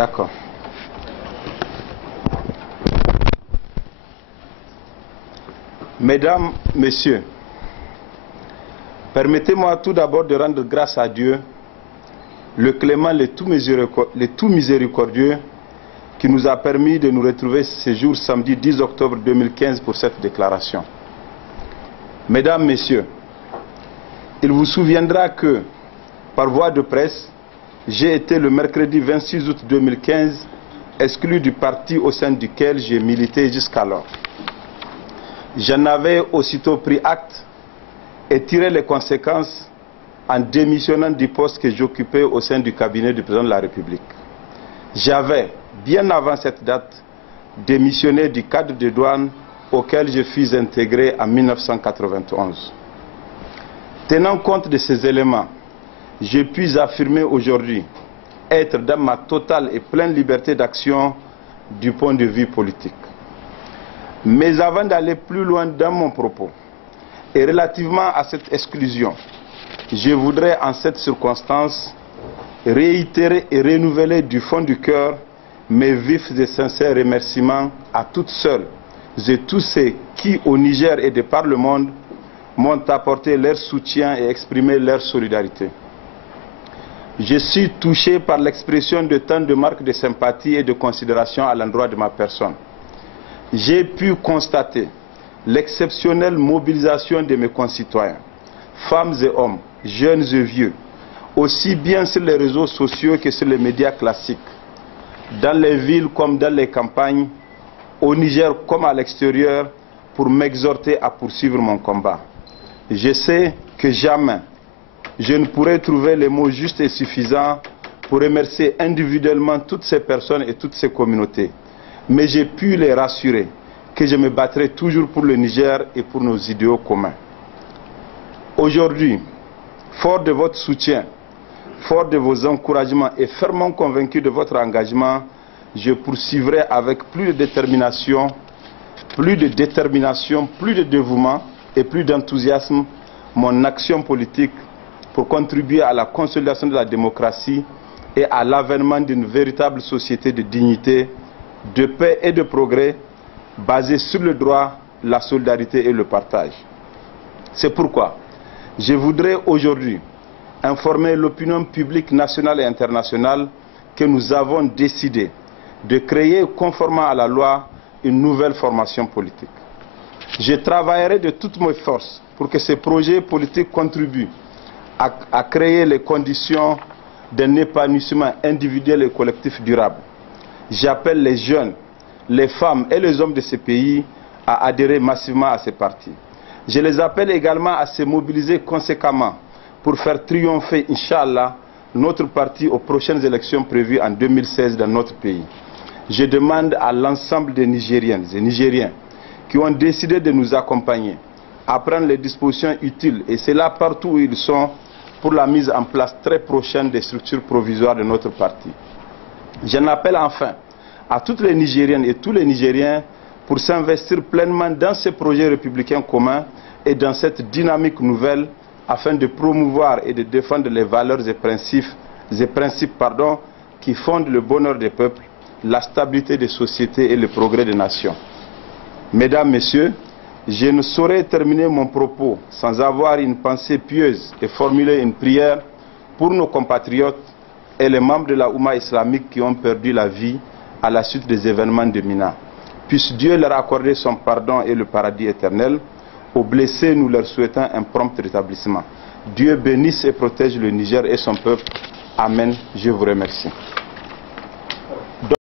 D'accord. Mesdames, Messieurs, permettez-moi tout d'abord de rendre grâce à Dieu, le clément, le tout miséricordieux, qui nous a permis de nous retrouver ce jour samedi 10 octobre 2015 pour cette déclaration. Mesdames, Messieurs, il vous souviendra que, par voie de presse, j'ai été le mercredi 26 août 2015 exclu du parti au sein duquel j'ai milité jusqu'alors. J'en avais aussitôt pris acte et tiré les conséquences en démissionnant du poste que j'occupais au sein du cabinet du président de la République. J'avais, bien avant cette date, démissionné du cadre de douane auquel je fus intégré en 1991. Tenant compte de ces éléments, je puis affirmer aujourd'hui être dans ma totale et pleine liberté d'action du point de vue politique. Mais avant d'aller plus loin dans mon propos, et relativement à cette exclusion, je voudrais en cette circonstance réitérer et renouveler du fond du cœur mes vifs et sincères remerciements à toutes celles et tous ceux qui, au Niger et de par le monde, m'ont apporté leur soutien et exprimé leur solidarité. Je suis touché par l'expression de tant de marques de sympathie et de considération à l'endroit de ma personne. J'ai pu constater l'exceptionnelle mobilisation de mes concitoyens, femmes et hommes, jeunes et vieux, aussi bien sur les réseaux sociaux que sur les médias classiques, dans les villes comme dans les campagnes, au Niger comme à l'extérieur, pour m'exhorter à poursuivre mon combat. Je sais que jamais je ne pourrai trouver les mots justes et suffisants pour remercier individuellement toutes ces personnes et toutes ces communautés. Mais j'ai pu les rassurer que je me battrai toujours pour le Niger et pour nos idéaux communs. Aujourd'hui, fort de votre soutien, fort de vos encouragements et fermement convaincu de votre engagement, je poursuivrai avec plus de détermination, plus de dévouement et plus d'enthousiasme mon action politique pour contribuer à la consolidation de la démocratie et à l'avènement d'une véritable société de dignité, de paix et de progrès basée sur le droit, la solidarité et le partage. C'est pourquoi je voudrais aujourd'hui informer l'opinion publique nationale et internationale que nous avons décidé de créer, conformément à la loi, une nouvelle formation politique. Je travaillerai de toutes mes forces pour que ces projets politiques contribuent à créer les conditions d'un épanouissement individuel et collectif durable. J'appelle les jeunes, les femmes et les hommes de ces pays à adhérer massivement à ces partis. Je les appelle également à se mobiliser conséquemment pour faire triompher, Inch'Allah, notre parti aux prochaines élections prévues en 2016 dans notre pays. Je demande à l'ensemble des Nigériennes et Nigériens qui ont décidé de nous accompagner à prendre les dispositions utiles, et c'est là partout où ils sont, pour la mise en place très prochaine des structures provisoires de notre parti. J'en appelle enfin à toutes les Nigériennes et tous les Nigériens pour s'investir pleinement dans ces projets républicains communs et dans cette dynamique nouvelle afin de promouvoir et de défendre les valeurs et principes qui fondent le bonheur des peuples, la stabilité des sociétés et le progrès des nations. Mesdames, Messieurs, je ne saurais terminer mon propos sans avoir une pensée pieuse et formuler une prière pour nos compatriotes et les membres de la Oumma islamique qui ont perdu la vie à la suite des événements de Mina. Puisse Dieu leur accorder son pardon et le paradis éternel. Aux blessés, nous leur souhaitons un prompt rétablissement. Dieu bénisse et protège le Niger et son peuple. Amen. Je vous remercie.